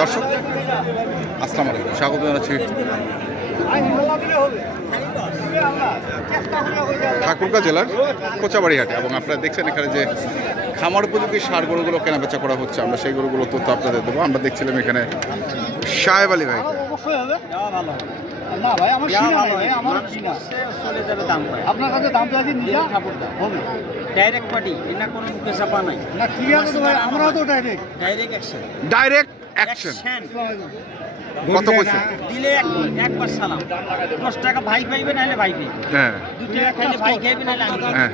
দর্শক আসসালামু আলাইকুম, স্বাগত জানাচ্ছি ঠাকুরগাঁ জেলার কোচাবাড়ি হাটে। এবং আপনারা দেখছেন এখানে যে খামার উপযোগী সার গরুগুলো কেনাবেচা করা হচ্ছে, আমরা সেই গরুগুলো তথ্য আপনাদের দেবো। আমরা দেখছিলাম এখানে সাহেব আলী ভাই। না ভাই আমার আপনার কাছে দাম চাইছি হবে ডাইরেক্ট পার্টি না কোনো মুখে চাপা নাই না ক্লিয়ার তো ভাই আমরাও তো ডাইরেক্ট অ্যাকশন কত পয়সা দিলে একবার সালাম 10 টাকা ভাই পাইবে নাইলে ভাই পাইবে হ্যাঁ 2 টাকা খাইলে ভাই খাইবে নাইলে আমি হ্যাঁ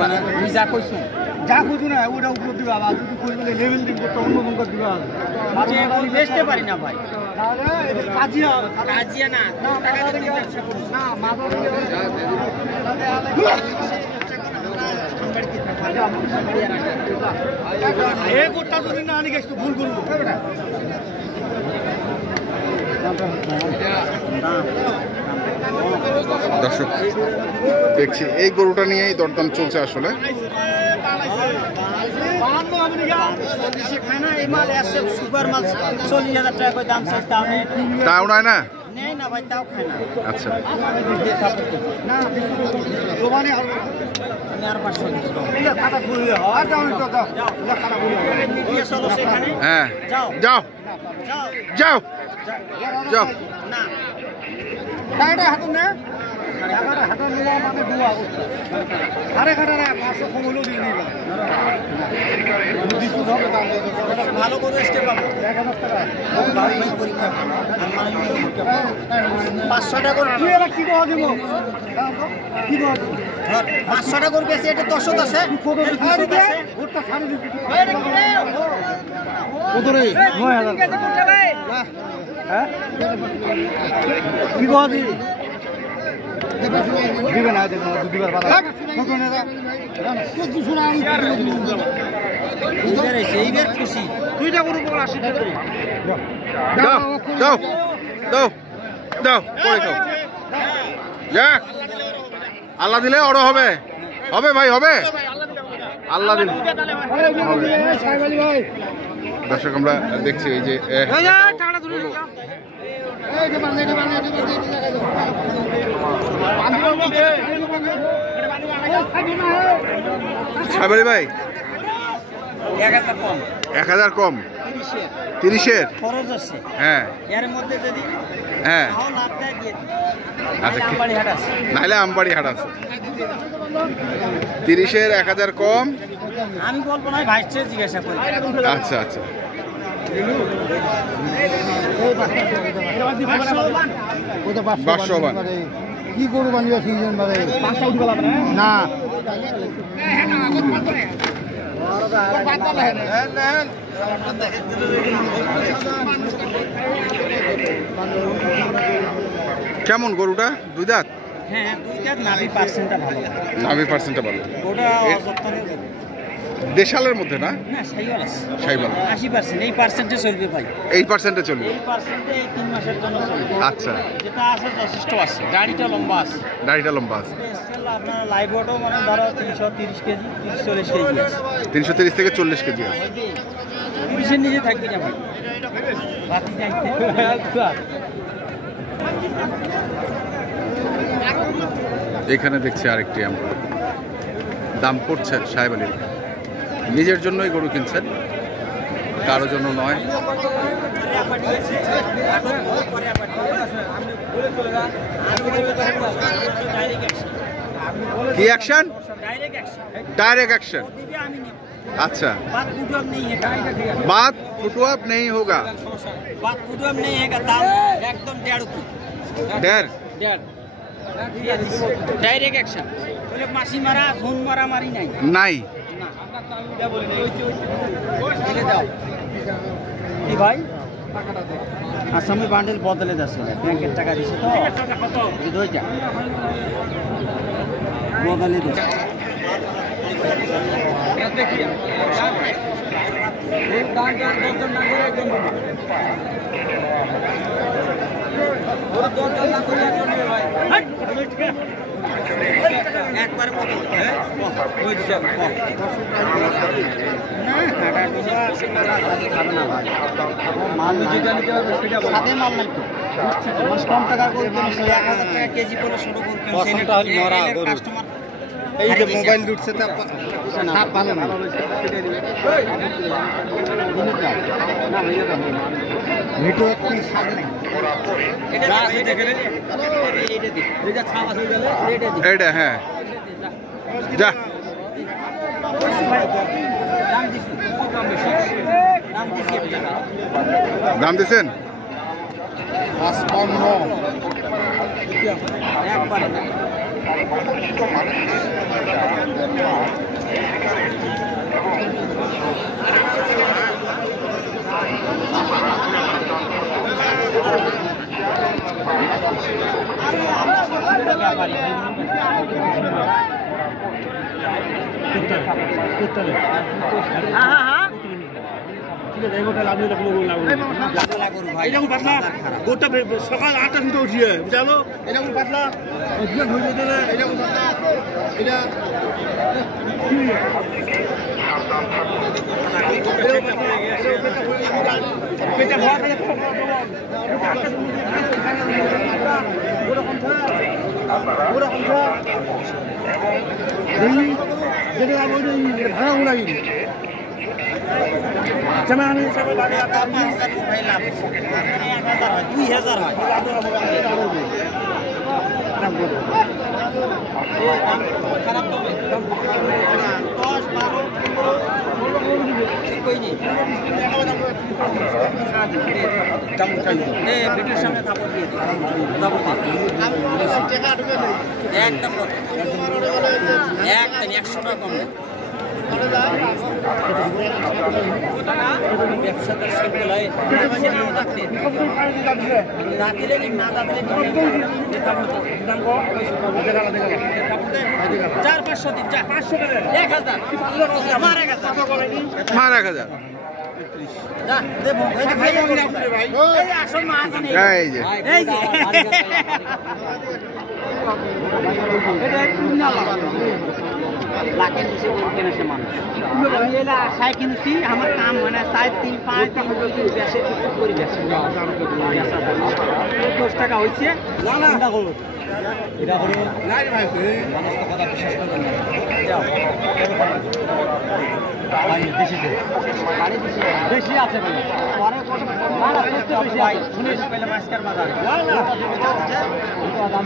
মানে তুমি যা কইছো যা কইছো না ওটা উপর দিবা আর যদি কইলে লেভেল দিন করতে অন্য কোন করে দিবা আজ আমি বেচতে পারি না ভাই তাহলে কাজিয়া না টাকা দিয়ে ব্যবসা করব না মাদার এই গোটা যদি না আনি গেছো ভুল করব দর্শক দেখছি এই গরুটা নিয়েই দরদাম চলছে আসলে। তাও নয় না আচ্ছা হ্যাঁ যাও যাও যাও যাও ভালো করে আসতে পারবো 500 টাকা করে কি দেওয়া দেব কি দেওয়া 500 টাকা করে বেশি এটা দর্শক আছে কত রে 9000 হ্যাঁ কি দেওয়া দিবি দিবে না দেখো দুবার বাধা এইবার খুশি দুইটা গরু বল 80 টাকা দাও দাও দাও দাও করে দাও যা আল্লাহ দিলে ওর হবে হবে ভাই হবে আল্লাহ দিলে দর্শক আমরা দেখছি এই যে সাহেব আলী ভাই 1000 কম 30-এর খরচ আছে হ্যাঁ এর মধ্যে যদি হ্যাঁ লাভ দেয় দিয়ে আচ্ছা আমবাড়ি হাট আছে নাইলে আমবাড়ি হাট আছে 30-এর 1000 কম আমি বলবো না ভাইসে জিজ্ঞাসা করি আচ্ছা আচ্ছা বাসবান কি করবো বানিয়ে সিজন না কেমন গরুটা দুই দাঁত? হ্যাঁ দুই দাঁত নাভি পার্সেন্টটা ভালো ওটা দেশালের মধ্যে না সাইওয়াল 80% এই পার্সেন্টে চলবে ভাই 8% চলবে এই পার্সেন্টে 3 মাসের জন্য চলবে আচ্ছা যেটা আছে যথেষ্ট আছে গাড়িটা লম্বা আছে আপনার লাইভ ওটো মানে ধরো 330 কেজি 30-40 কেজি আছে 330 থেকে 40 কেজি আছে 30 এর নিচে থাকবে না ভাই বাতি যাইতে এখানে দেখছি আরেকটি আমরা দাম করছেন সাহেব আলী নিজের জন্যই গরু কিনছেন, কারো জন্য নয়। কি অ্যাকশন? Direct action. अच्छा बात फुटअप नहीं होगा एकदम 1.5 डायरेक्ट एक्शन मासी मारा झोन मारा मारी नहीं नहीं भाई आसामी बांडल बदले जाচ্ছে ব্যাংকের টাকা দিছে তো এই দুইটা বদলে দিছে দেখি এই দাম দরজন না করে একদম ওর দরজন না করে ভাই একবার কত ওই মাল যেটা নিতে হবে সেটা সাথে মাল নাই তো কম টাকা করে 1000 টাকা কেজি করে শুরু করতে কাস্টমার এই যে মোবাইল লুটছে তা সাপ ভালো না না ভাইয়া ভিডিও কি সাপ নাই এটা দেখে এইটা দি যেটা ছাপ আছে গেলে এইটা দি এইটা হ্যাঁ যা দাম দিছেন 55 একবারে সকাল 8টা শুনতে উঠিয়ে বুঝালো এরকম পাতলা ভাড়া উড়াই আমি 2000 হয় খারাপ ব্রিটিশ সামনে থাপড় দিয়ে একদম 100 টাকা কম ব্যবসাদার সেগুলো রাতিলে না রাতিলে 4-500 দিন 500 টাকা 1000 মার 1000 যা দেবো ভাই এই আসল মাছ নেই এই যে এটা একটু না লাখের নিচে গরু কিনেছে মানুষ আমি এলা আশায় কিনেছি আমার কাম হয় না 4-3-5 বেশি কিছু করি বেশি 10 টাকা হয়েছে চিন্তা করো এটা করো নাই ভাই মানুষ তো কথা বিশ্বাস করবে না যাও বেশি আছে বলে পরে বেশি ভাই শুনিস পেলে মাস্কার বাজার দাম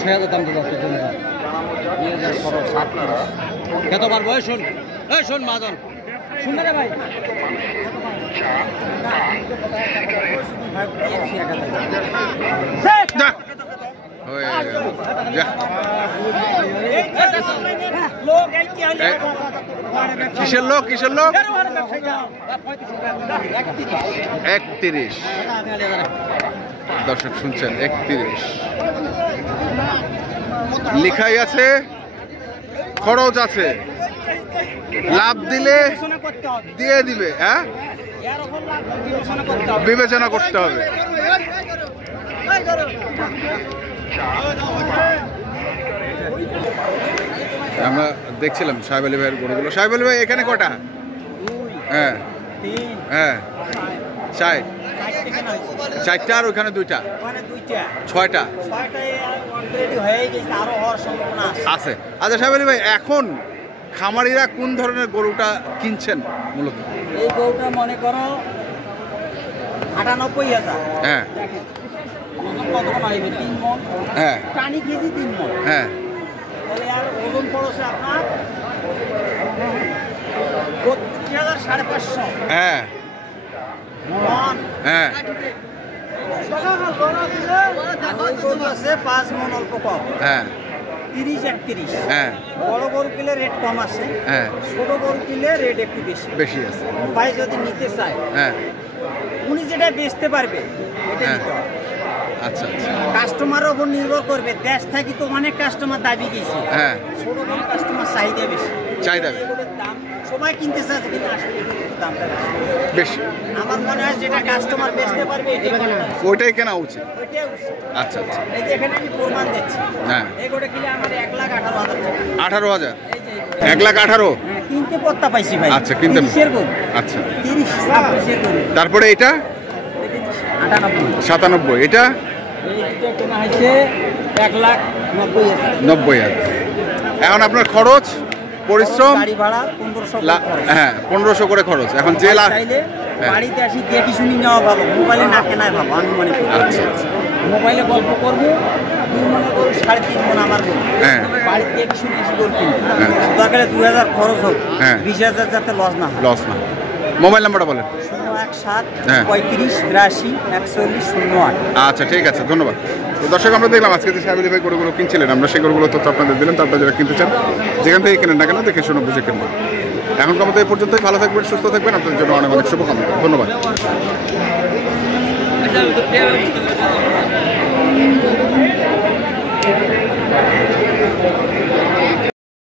6000 দাম দিল কতবার বয়স শোন এই শোন মাদন শুন রে ভাই কিসের লোক 31 দর্শক শুনছেন 31 লেখাই আছে খরচ আছে লাভ দিলে দিয়ে দিবে হ্যাঁ বিবেচনা করতে হবে আমরা দেখছিলাম সাহেব আলী ভাইয়ের গরুগুলো সাহেব আলী ভাই এখানে কটা হ্যাঁ হ্যাঁ 4টা আর ওখানে 2টা 6টা আছে আচ্ছা সাহেব আলী ভাই এখন খামারিরা কোন ধরনের গরুটা কিনছেন মূলত এই গরুটা মনে করো 98,000 হ্যাঁ কতক্ষণ আসবে 3 মণ হ্যাঁ টানি কেজি 3 মণ হ্যাঁ তাহলে আর ওজন পড়ছে আপনার 32,500 হ্যাঁ মণ হ্যাঁ আছে 5 মণ অল্প কম হ্যাঁ 30-31 হ্যাঁ বড় গরু কিনলে রেট কম আছে হ্যাঁ ছোট গরু কিনলে রেট একটু বেশি আছে ভাই যদি নিতে চায় হ্যাঁ উনি যেটা বেচতে পারবে এটা হ্যাঁ। নিতে হবে আচ্ছা আচ্ছা কাস্টমারের উপর নির্ভর করবে দেশ থাকি তো অনেক কাস্টমার দাবি গেছে হ্যাঁ ছোট গরু কাস্টমার চাহিদা বেশি চাহিদা এই গরুর দাম সবাই কিনতে চাচ্ছে কিন্তু আসলে দামটা বেশি, আমার মনে হয় যেটা কাস্টমার বেচতে পারবে ওইটাই কেনা উচিত। ওইটাই উচিত। আচ্ছা আচ্ছা, এই যে এখানে আমি প্রমাণ দিচ্ছি, হ্যাঁ এই গোটা কিনে আমার 1,18,000 টাকা। 18,000, এই যে 1,18,000। হ্যাঁ, কিনতে কত্তা পাইছি ভাই। আচ্ছা, কিনতে 30-এর গরু। আচ্ছা, 30-26-এর গরু। তারপরে এটা 98। 97, এটা এইটা কেনা হয়েছে 1,90,000। 90,000। এখন আপনার খরচ, পরিশ্রম, গাড়ি ভাড়া 1500 খরচ। হ্যাঁ 1500 করে খরচ। এখন যে চাইলে হ্যাঁ। বাড়িতে আসি দেখি শুনি নেওয়া ভালো, মোবাইলে না কেনাই ভালো আমি মনে করি। আচ্ছা আচ্ছা, মোবাইলে গল্প করবো, তুই মনে করো 3.5 মণ আমার গরু, হ্যাঁ বাড়িতে দেখি শুনি এসে গরু কিনবো। হ্যাঁ। দরকারে 2,000 খরচ হোক, হ্যাঁ। 20,000 যাতে লস না হয়। লস না। মোবাইল নাম্বারটা বলেন। 017 হ্যাঁ। 35 83 41 08। আচ্ছা ঠিক আছে, ধন্যবাদ। তো দর্শক, আমরা দেখলাম আজকে যে সাহেব ভাই গরুগুলো কিনছিলেন, আমরা সেই গরুগুলো তথ্য আপনাদের দিলাম। তারপরে যারা কিনতে চান যেখান থেকে কেনেন না কেন দেখে শুনে বুঝে কিনবেন। এখনকার মতো এই পর্যন্তই। ভালো থাকবেন, সুস্থ থাকবেন, আপনাদের জন্য অনেক অনেক শুভকামনা। ধন্যবাদ।